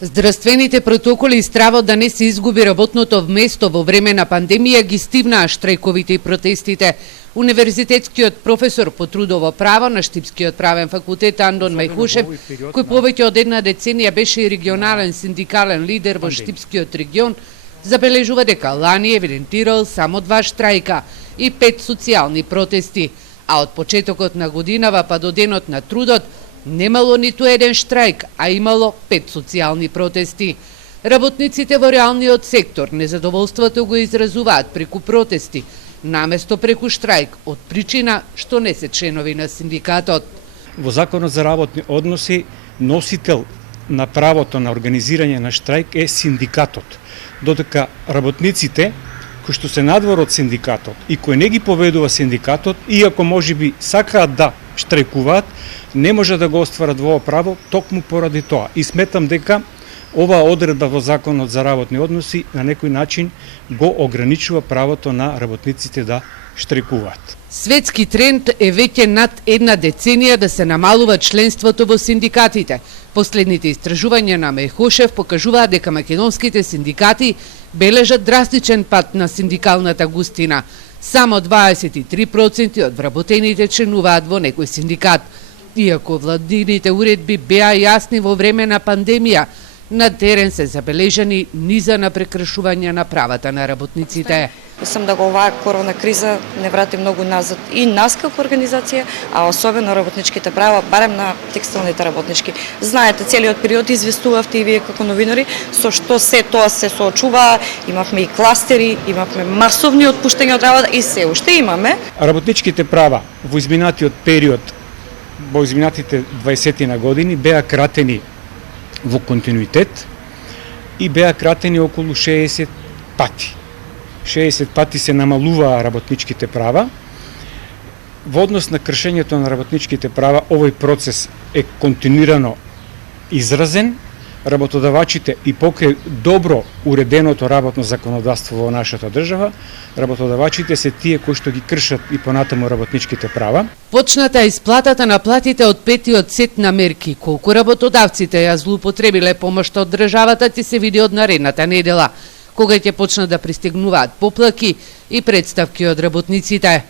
Здравствените протоколи и стравот да не се изгуби работното место во време на пандемија ги стивнаа штрајковите и протестите. Универзитетскиот професор по трудово право на Штипскиот правен факултет Андон Мајхушев, кој повеќе од една деценија беше и регионален синдикален лидер во Штипскиот регион, забележува дека лани евидентирал само 2 штрајка и 5 социјални протести, а од почетокот на годинава па до денот на трудот немало ниту еден штрајк, а имало 5 социјални протести. Работниците во реалниот сектор незадоволството го изразуваат преку протести, наместо преку штрајк, од причина што не се членови на синдикатот. Во Законот за работни односи носител на правото на организирање на штрајк е синдикатот, додека работниците кои што се надвор од синдикатот и кои не ги поведува синдикатот, иако можеби сакаат да штрајкуваат, не може да го остварат во право токму поради тоа. И сметам дека оваа одредба во Законот за работни односи на некој начин го ограничува правото на работниците да штрајкуваат. Светски тренд е веќе над една деценија да се намалува членството во синдикатите. Последните истражувања на Мајхушев покажуваат дека македонските синдикати бележат драстичен пат на синдикалната густина. Само 23% од вработените членуваат во некој синдикат. Иако владините уредби беа јасни во време на пандемија, на терен се забележани низа на прекршување на правата на работниците. Мислам да го оваа корона криза не врати многу назад и нас како организација, а особено работничките права, барем на текстилните работнички. Знаете, целиот период известувавте и вие како новинари со што се тоа се соочува, имавме и кластери, имавме масовни отпуштања од работа и се уште имаме. Работничките права во изминатиот период, во изминатите 20 на години беа кратени во континуитет и беа кратени околу 60 пати. 60 пати се намалуваа работничките права. Во однос на кршењето на работничките права, овој процес е континуирано изразен. Работодавачите и покрај добро уреденото работно законодавство во нашата држава, работодавачите се тие кои што ги кршат и понатаму работничките права. Почната е исплатата на платите од петиот сет на мерки. Колку работодавците ја злоупотребиле помошта од државата ќе се види од наредната недела, кога ќе почнат да пристигнуваат поплаки и представки од работниците.